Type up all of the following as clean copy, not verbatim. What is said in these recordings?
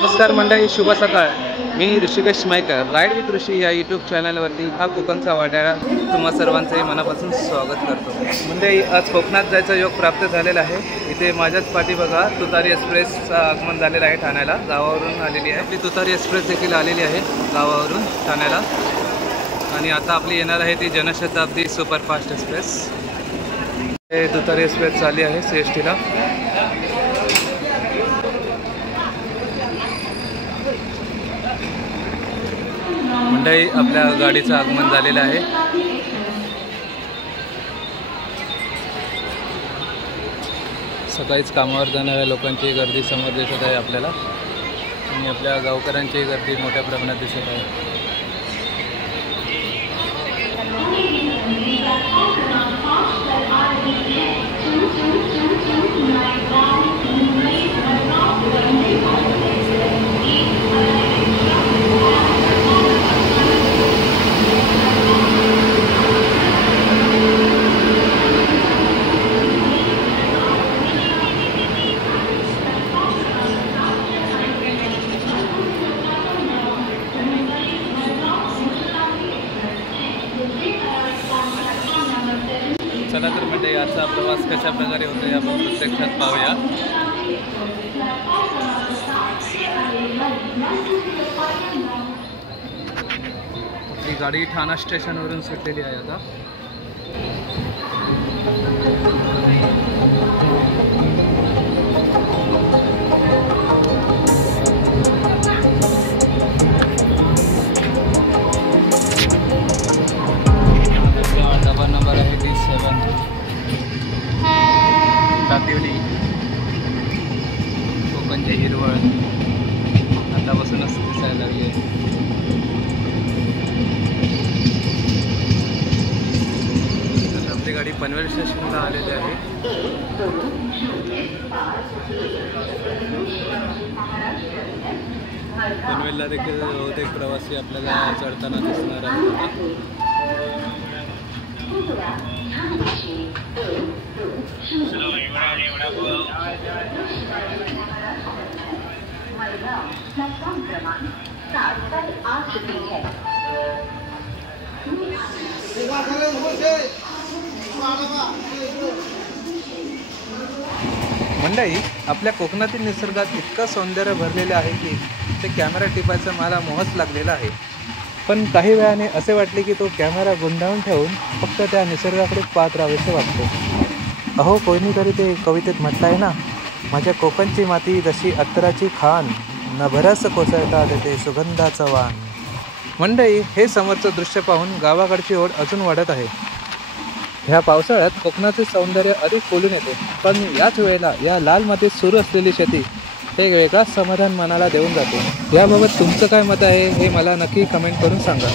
नमस्कार मंडळी, शुभ सकाळ. मी ऋषिकेश मायकर, राईड विथ ऋषी या यूट्यूब चॅनलवरती हा कोकणचा वाड्याला तुम्हा सर्वांचंही मनापासून स्वागत करतो. मंडळी, आज कोकणात जायचा योग प्राप्त झालेला आहे. इथे माझ्याच पाठी बघा तुतारी एक्सप्रेसचं आगमन झालेलं आहे. ठाण्याला गावावरून आलेली आहे. आपली तुतारी एक्सप्रेस देखील आलेली आहे गावावरून ठाण्याला. आणि आता आपली येणार आहे ती जनशताब्दी सुपरफास्ट एक्सप्रेस. हे तुतारी एक्सप्रेस आली आहे CSTला. मंडळी, आपल्या गाडीचं आगमन झालेलं आहे. सकाळीच कामावर जाणाऱ्या लोकांची गर्दी समोर दिसत आहे आपल्याला, आणि आपल्या गावकऱ्यांची गर्दी मोठ्या प्रमाणात दिसत आहे. चला तर म्हणजे आजचा प्रवास कशा प्रकारे होतो हे आपण प्रत्यक्षात पाहूया. आपली गाडी ठाणा स्टेशनवरून सुटलेली आहे आता. डबा नंबर आहे D7 तातिवली. कोकणची हिरवळ आतापासूनच दिसायला लागली आहे. आपली गाडी पनवेल स्टेशनला आलेली आहे. पनवेलला देखील बहुतेक प्रवासी आपल्याला चढताना दिसणार आहेत. मंडळी, आपल्या कोकणातील निसर्गात इतकं सौंदर्य भरलेले आहे की ते कॅमेरा टिपायचा मला मोहच लागलेला आहे. पण काही वेळाने असे वाटले की तो कॅमेरा गुंडाळून ठेवून फक्त त्या निसर्गाकडे पाहत राहावेसे वाटते. अहो, कोणीतरी ते कवितेत म्हटलं आहे ना, माझ्या कोकणची माती जशी अत्तराची खाण, न भरस कोसळता देते सुगंधाचं वाण. मंडळी, हे समोरचं दृश्य पाहून गावाकडची ओढ अजून वाढत आहे. ह्या पावसाळ्यात कोकणाचे सौंदर्य अधिक फुलून येते. पण याच वेळेला या लाल मातीत सुरू असलेली शेती एक वेगळाच समाधान मनाला देऊन जाते. याबाबत तुमचं काय मत आहे हे मला नक्की कमेंट करून सांगा.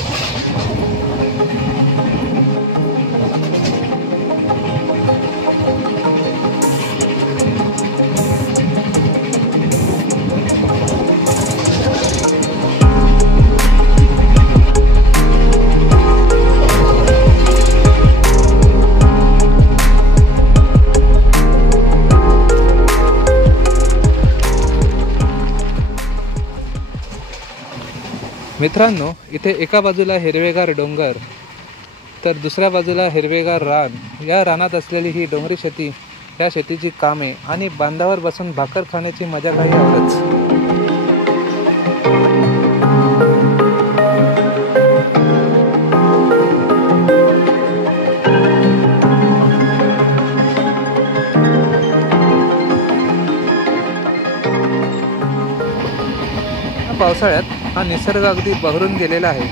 मित्रांनो, इथे एका बाजूला हिरवेगार डोंगर तर दुसऱ्या बाजूला हिरवेगार रान. या रानात असलेली ही डोंगरी शेती, या शेतीची कामे आणि बांधावर बसून भाकर खाण्याची मजा काही आवडच. पावसाळ्यात हा निसर्ग अगदी बहरून गेलेला आहे.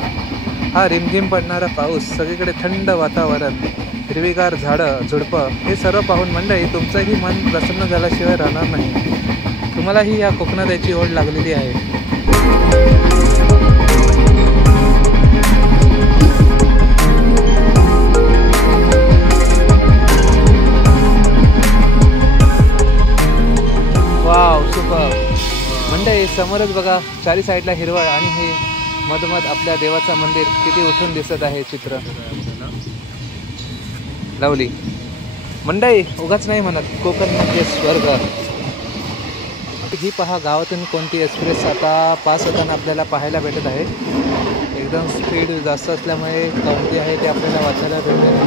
हा रिमझिम पडणारा पाऊस, सगळीकडे थंड वातावरण, हिरवीगार झाडं झुडपं, हे सर्व पाहून मंडळी तुमचंही मन प्रसन्न झाल्याशिवाय राहणार नाही. तुम्हालाही या कोकणात याची ओढ लागलेली आहे. Wow, super. मंडळी, समोरच बघा चारी साईडला हिरवळ आणि हे मधोमध आपल्या देवाचं मंदिर किती उठून दिसत आहे चित्र. लावली मंडई उगाच नाही म्हणत, कोकण म्हणजे स्वर्ग. ही पहा गावातून कोणती एक्सप्रेस आता पास होताना आपल्याला पाहायला भेटत आहे। एकदम स्पीड जास्त असल्यामुळे कोणती आहे ते आपल्याला वाचायला भेटत आहे।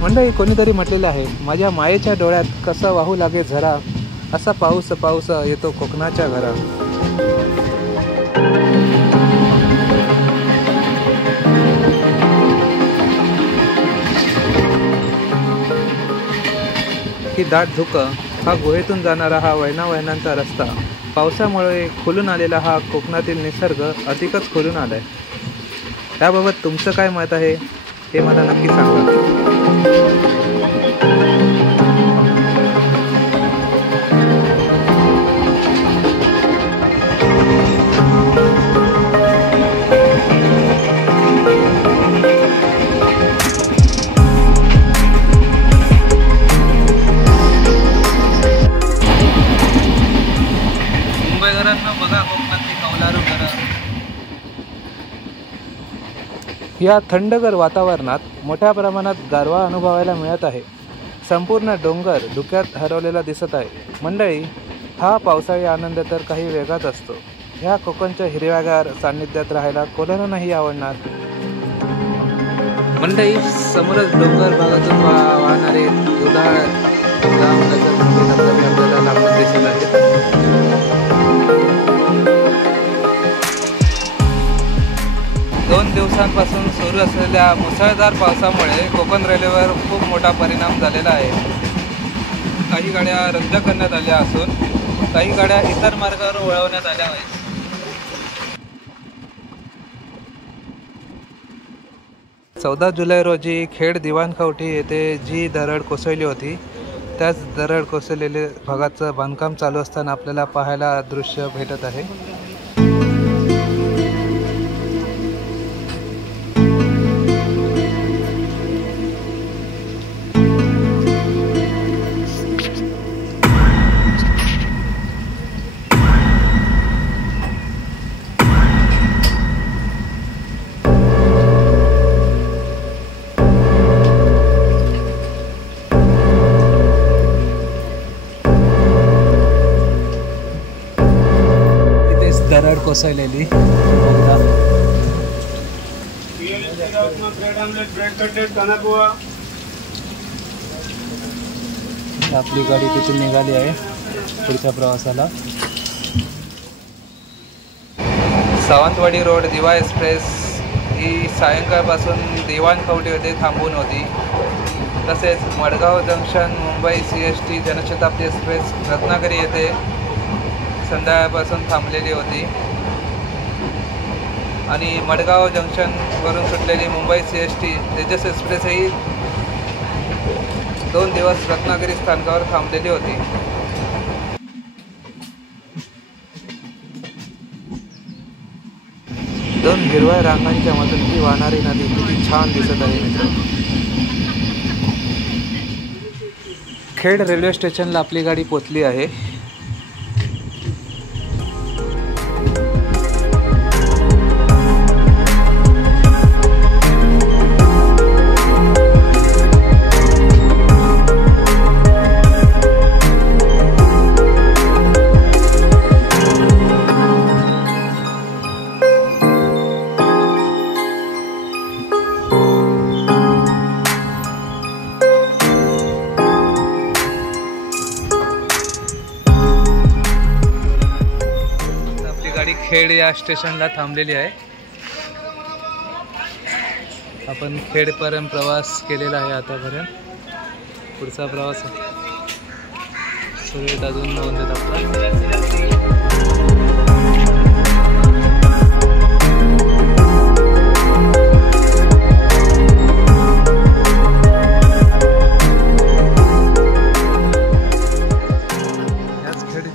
मंडळी, कोणीतरी म्हटलेलं आहे, माझ्या मायेच्या डोळ्यात कसा वाहू लागे झरा, असा पाऊस पाऊस येतो कोकणाच्या घरा। ही दाट धुकं, हा गुहेतून जाणारा हा वळणावळणांचा रस्ता, पावसामुळे खुलून आलेला हा कोकणातील निसर्ग अधिकच खुलून आलाय। त्याबाबत तुमचं काय मत आहे हे मला नक्की सांगा। मुंबईकरांना बघा कोकणातली कौलारू घरं। या थंडगर वातावरणात मोठ्या प्रमाणात गारवा अनुभवायला मिळत आहे। संपूर्ण डोंगर धुक्यात हरवलेला दिसत आहे। मंडळी, हा पावसाळी आनंद तर काही वेगळाच असतो। ह्या कोकणच्या हिरव्यागार सान्निध्यात राहायला कोणाला नाही आवडणार। मंडळी, समोरच डोंगर भागातून वाहणारे दुधाळ लांब नजर मोठे धबधबे आपल्याला लांबून दिसत आहेत। दोन दिवसांपासून सुरू असलेल्या मुसळधार पावसामुळे कोकण रेल्वेवर खूप मोठा परिणाम झालेला आहे। काही गाड्या रद्द करण्यात आल्या असून काही गाड्या इतर मार्गावर वळवण्यात आल्या आहेत। 14 जुलै रोजी खेड दिवाणखवटी येथे जी दरड कोसळली होती, त्याच दरड कोसळलेले भागाचं बांधकाम चालू असताना आपल्याला पाहायला दृश्य भेटत आहे। दरड कोसळलेली आपली गाडी तिथून निघाली आहे पुढच्या प्रवासाला। सावंतवाडी रोड दिवा एक्सप्रेस ही सायंकाळपासून दिवाणखवटी येथे थांबून होती। तसेच Madgaon junction Mumbai CST Janshatabdi express Ratnagiri येथे संध्याकाळपासून थांबलेली होती आणि मडगाव जंक्शनवरून सुटलेली मुंबई CST तेजस एक्सप्रेस ही 2 दिवस रत्नागिरी स्थानकावर थांबलेली होती। दोन हिरव्या रांगांच्या मधून ही वाहणारी नदी किती छान दिसत आहे मित्र। खेड रेल्वे स्टेशनला आपली गाडी पोचली आहे। खेड या स्टेशनला थांबलेली आहे। आपण खेडपर्यंत प्रवास केलेला आहे आतापर्यंत। पुढचा प्रवास सुरळीत अजून नोंदवत आपला।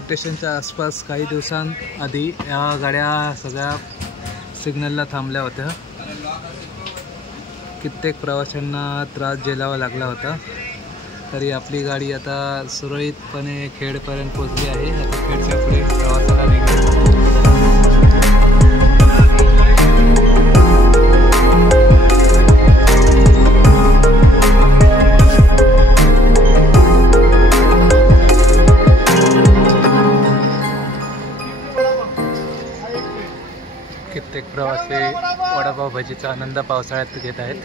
स्टेशनच्या आसपास काही दिवसांआधी या गाड्या सगळ्या सिग्नलला थांबल्या होत्या। कित्येक प्रवाशांना त्रास झेलावा लागला होता। तरी आपली गाडी आता सुरळीतपणे खेडपर्यंत पोहोचली आहे. आता खेडच्या पुढे प्रवासाला निघाली. कित्येक प्रवासी वडापाव भजीचा आनंद पावसाळ्यात घेत आहेत.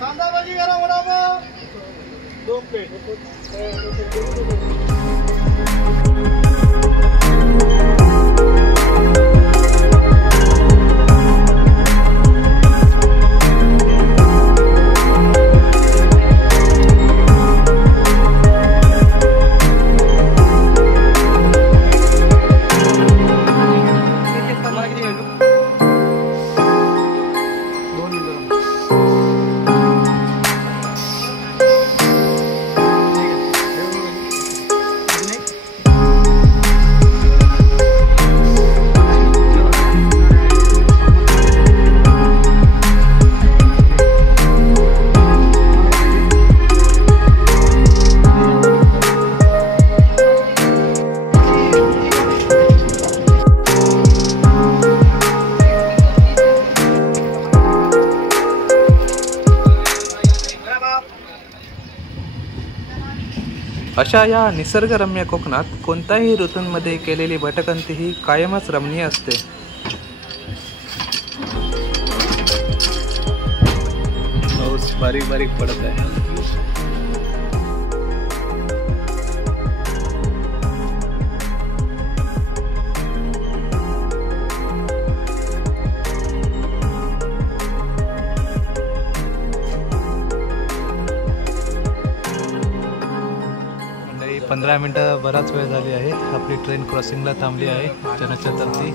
कांदा भाजी करा, वडापाव 2 प्लेट. अशा या निसर्गरम्य कोकणात कोणत्याही ऋतूंमध्ये केलेली भटकंती ही कायमच रमणीय असते. पाऊस बारीक बारीक पडत आहे. मंडळी 15 मिनटं बराच वेळ झाली आहे. आपली ट्रेन क्रॉसिंगला थांबली आहे. जनशताब्दी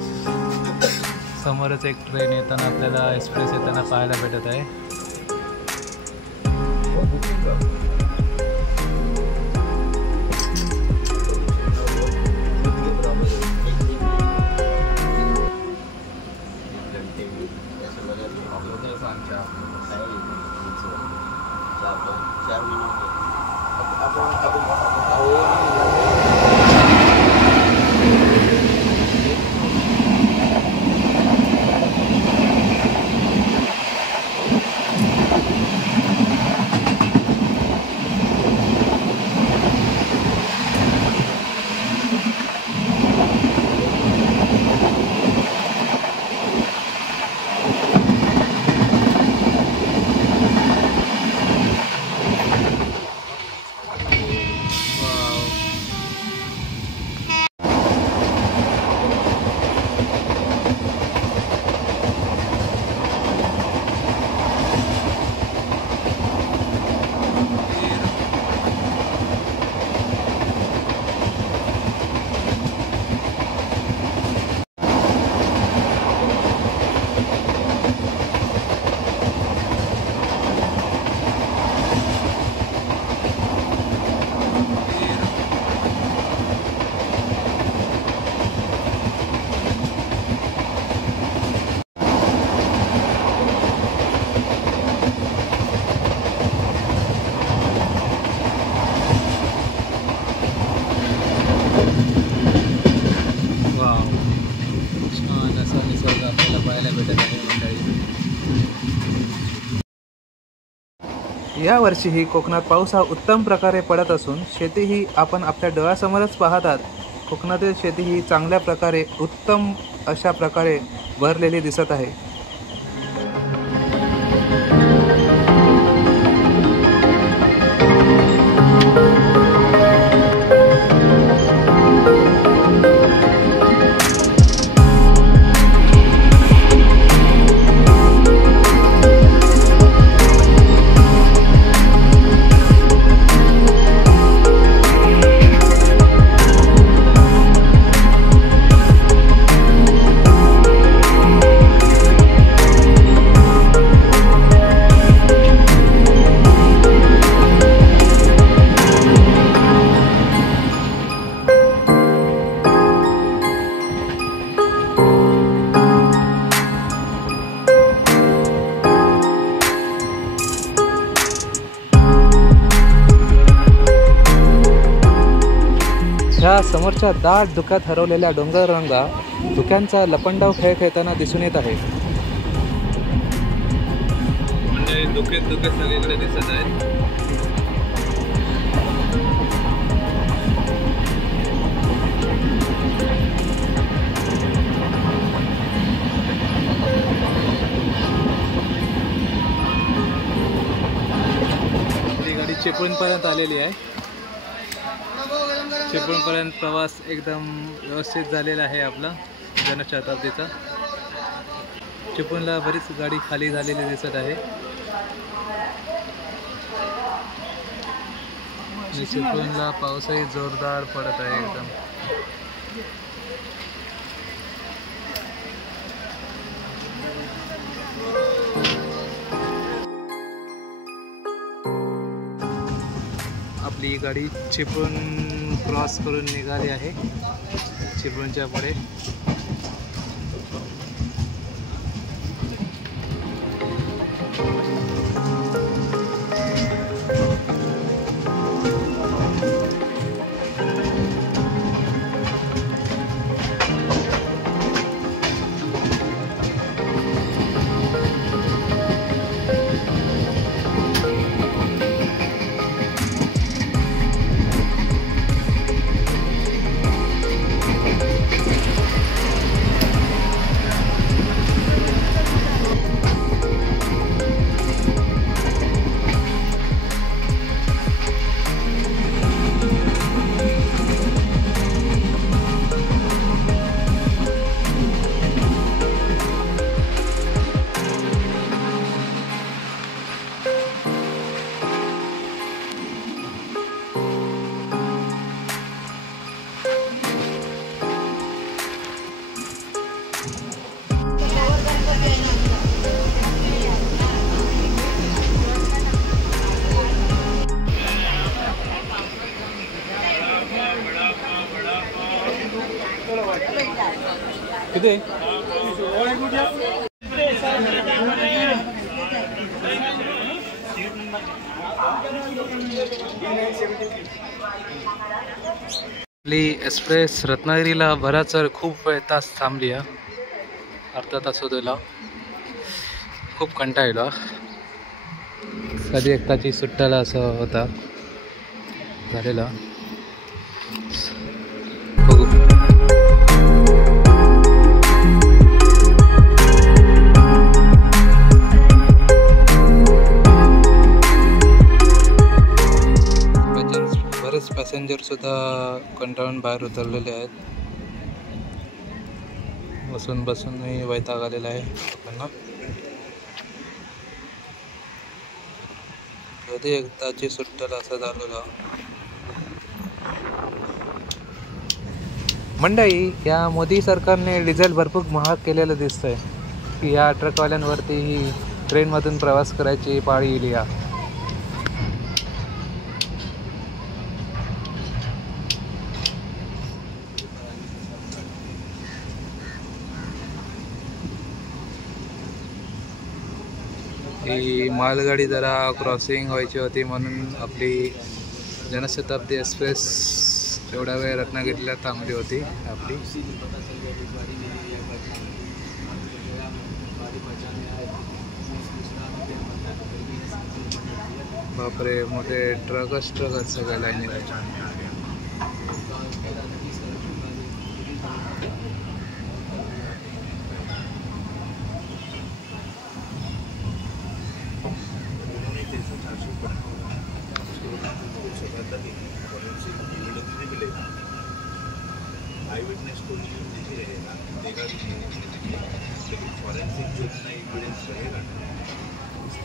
समोरच एक ट्रेन येताना आपल्याला एक्सप्रेस येताना पाहायला भेटत आहे. या वर्षीही कोकणात पाऊस हा उत्तम प्रकारे पडत असून शेती ही आपण आपल्या डोळ्यासमोरच पाहतात. कोकणातील शेती ही चांगल्या प्रकारे उत्तम अशा प्रकारे भरलेली दिसत आहे. समोरच्या दाट धुक्यात हरवलेल्या डोंगररांगा धुक्यांचा लपंडाव खेळ खेळताना दिसून येत आहे. म्हणजे धुके सगळीकडे दिसत आहेत. चिपळूणपर्यंत आलेली आहे. चिपळूणपर्यंत प्रवास एकदम व्यवस्थित झालेला आहे आपला जनशताब्दीचा. चिपळूणला बरीच गाडी खाली झालेली दिसत आहे. चिपळूणला पाऊसही जोरदार पडत आहे एकदम. आपली गाडी चिपळूण क्रॉस करून निघाली आहे. चिपळूणच्या पुढे किती आपली एक्सप्रेस रत्नागिरीला बराच वेळ खूप वेळ तास थांबली. अर्धा तास होतो. खूप कंटाळलो. कधी एकताची सुट्ट्याला असं होता झालेला. बरेच पॅसेंजर सुद्धा कंटाळून बाहेर उतरलेले आहेत. बसून बसूनही वैताग आलेला आहे लोकांना. कधी एकदाची सुट्ट्याला असं झालेलं. मंडळी, या मोदी सरकारने डिझेल भरपूर महाग केलेलं दिसतंय की या ट्रकवाल्यांवरती ही ट्रेनमधून प्रवास करायची पाळी येईल. या ही मालगाडी जरा क्रॉसिंग व्हायची होती म्हणून आपली जनशताब्दी एक्सप्रेस एवढा वेळ रत्नागिरीला थांबली होती आपली. बापरे, मोठे ट्रकच सगळ्या लाईनीला.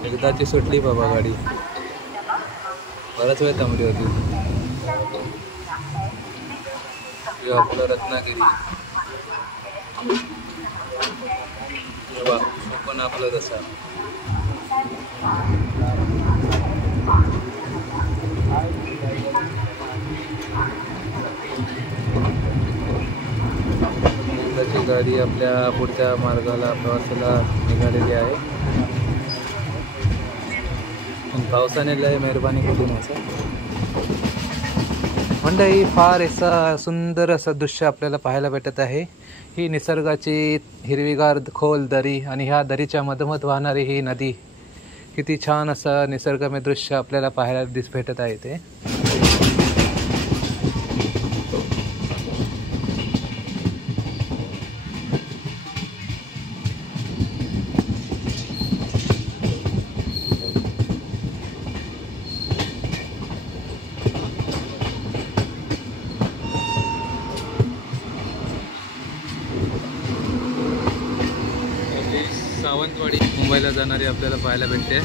एकदाची सुटली बाबा गाडी. बराच वेळ थांबली होती. आपलं रत्नागिरी कोकण आपलं तसा. एकदाची गाडी आपल्या पुढच्या मार्गाला प्रवासाला निघालेली आहे. पण पावसाने लय मेहरबानी केली माझं. मंडळी, फार असा सुंदर असं दृश्य आपल्याला पाहायला भेटत आहे. ही निसर्गाची हिरवीगार खोल दरी आणि ह्या दरीच्या मधोमध वाहणारी ही नदी. किती छान असं निसर्गमय दृश्य आपल्याला पाहायला भेटत आहे ते. सावंतवाडी मुंबईला जाणारी आपल्याला पाहायला भेटते.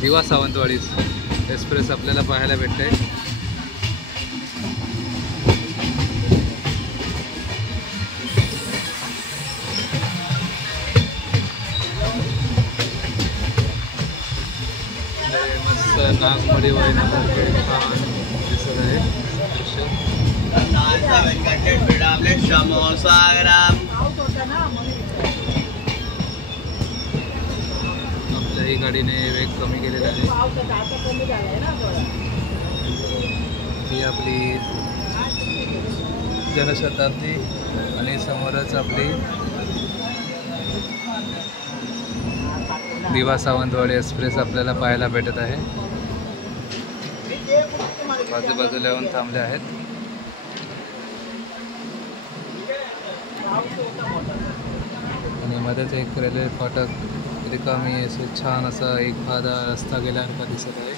दिवा सावंतवाडी एक्सप्रेस आपल्याला पाहायला भेटते. मस्त नागमोडी वाहिन्यासारखे छान दिसत आहे दृश्य. आपल्याही गाडीने वेग कमी केलेला आहे. ही आपली जनशताब्दी आणि समोरच आपली दिवा सावंतवाडी एक्सप्रेस आपल्याला पाहायला भेटत आहे. बाजूबाजूला येऊन थांबले आहेत. आणि मध्येच एक रेल्वे फाटक रिकामी असे छान असा एखादा रस्ता गेल्यासारखा दिसत आहे.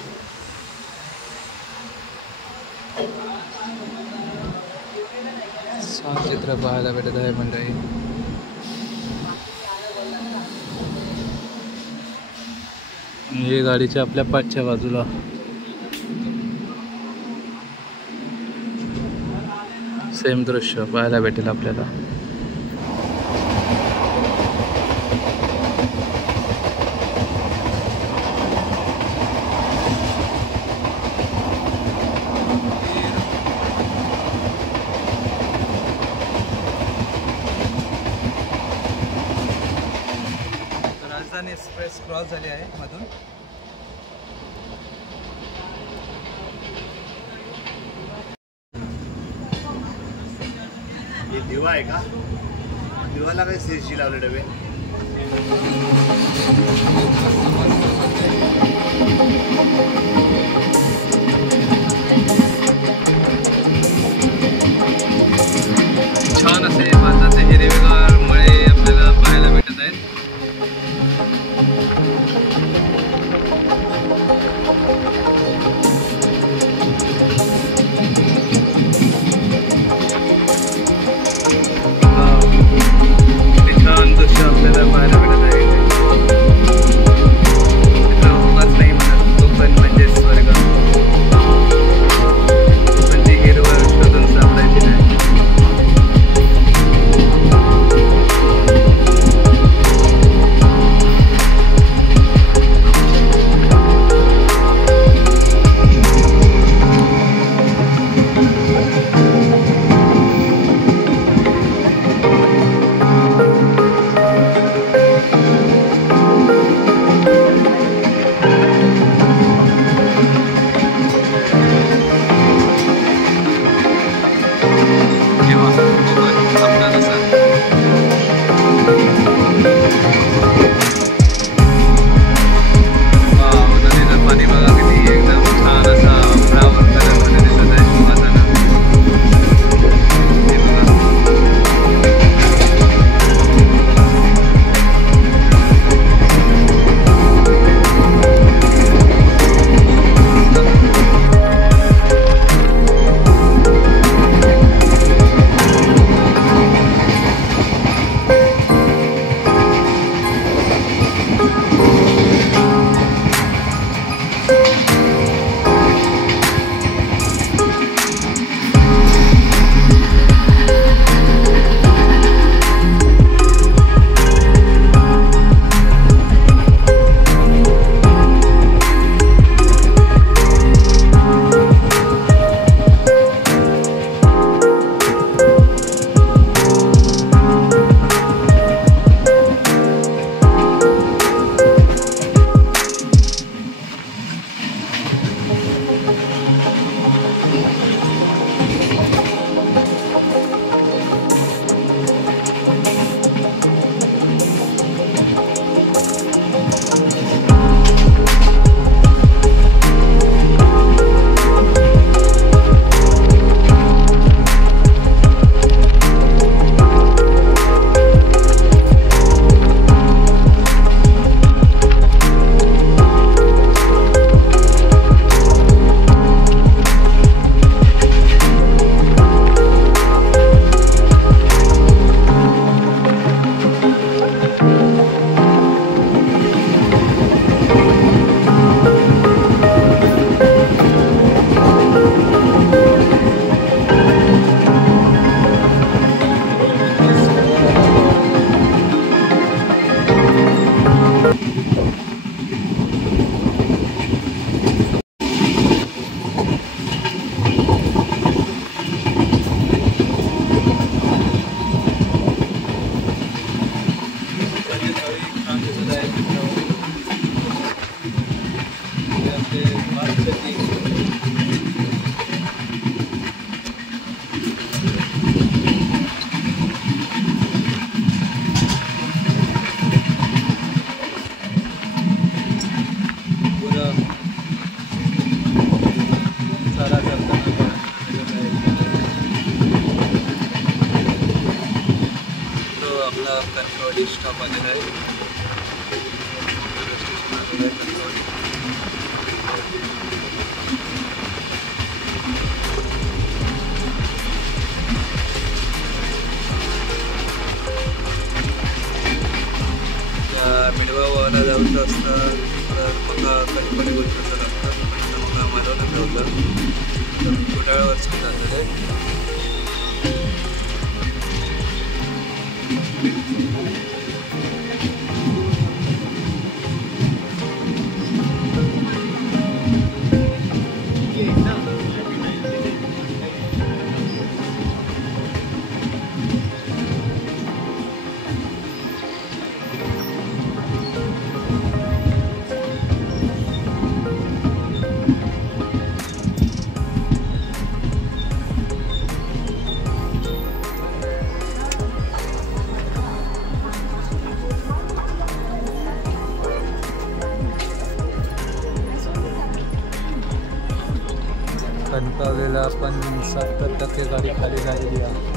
छान चित्र पाहायला भेटत आहे मंडळी. हे गाडीच्या आपल्या पाठच्या बाजूला सेम दृश्य पाहायला भेटेल आपल्याला. राजधानी एक्सप्रेस क्रॉस झाली आहे मधून. हे दिवा आहे का? दिवाला काही सीएसजी लावले डबे. छान असे भारताचे हिरवेगार मळे आपल्याला पाहायला भेटत आहेत. छान दृश्य आपल्याला पाहायला भेटत आहे. नाही म्हणत तो कणकवली स्टॉप आलेला आहे. रेल्वे स्टेशन आलेलं आहे कणकवली. मिळवावाला जायचं असतं तर मग कणकवली बोलतो लागतं. मग मालवणात जायचं कुडाळवरचं जातं ते. कणकवलीला पण 70% गाडी खाली झालेली आहे.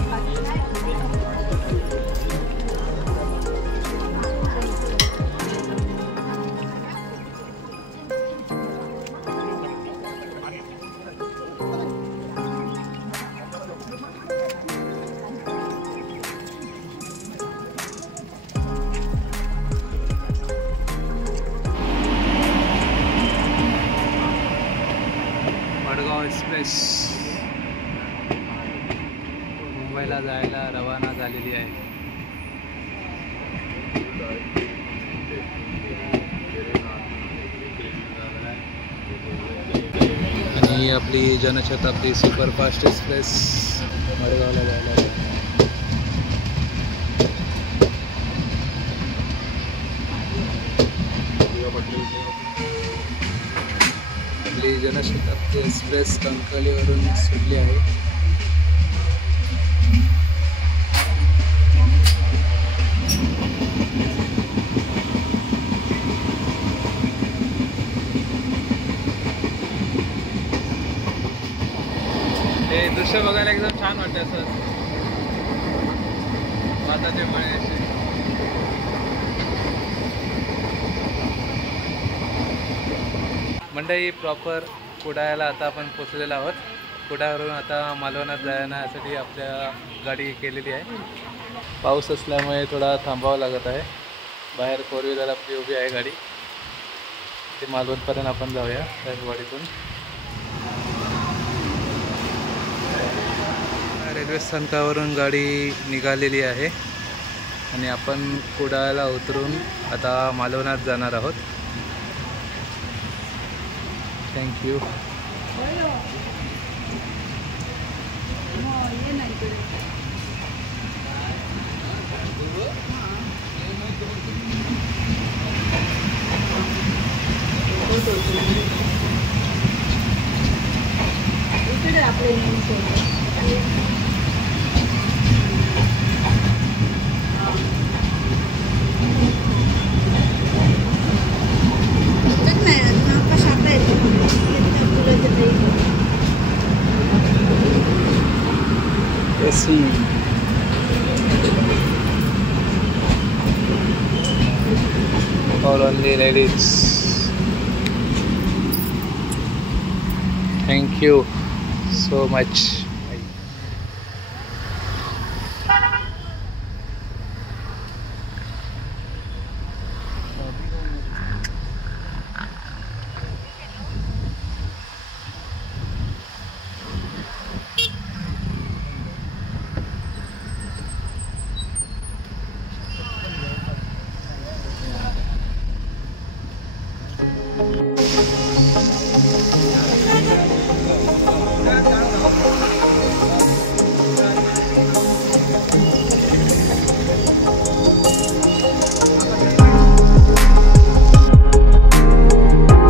मडगाव एक्सप्रेस मुंबईला जायला रवाना झालेली आहे. आणि आपली जनशताब्दी सुपरफास्ट एक्सप्रेस मडगावला जायला आहे. आपली जनशताब्दी एक्सप्रेस कणकवलीवरून सुटली आहे. हे दृश्य बघायला एकदम छान वाटतं असं वाताचे मळे असे. मंडई प्रॉपर कुडाळला आता आपण पोचलेलो आहोत. कुडाळवरून आता मालवणात जाण्यासाठी आपल्या गाडी केलेली आहे. पाऊस असल्यामुळे थोडा थांबावं लागत आहे. बाहेर 4 व्हीलर आपली उभी आहे गाडी. ते मालवणपर्यंत आपण जाऊया दहिसरवाडीतून. रेल्वे स्थानकावरून गाडी निघालेली आहे आणि आपण कुडाळला उतरून आता मालवणात जाणार आहोत. थँक्यू. इकडे आपले और only ladies. Thank you so much.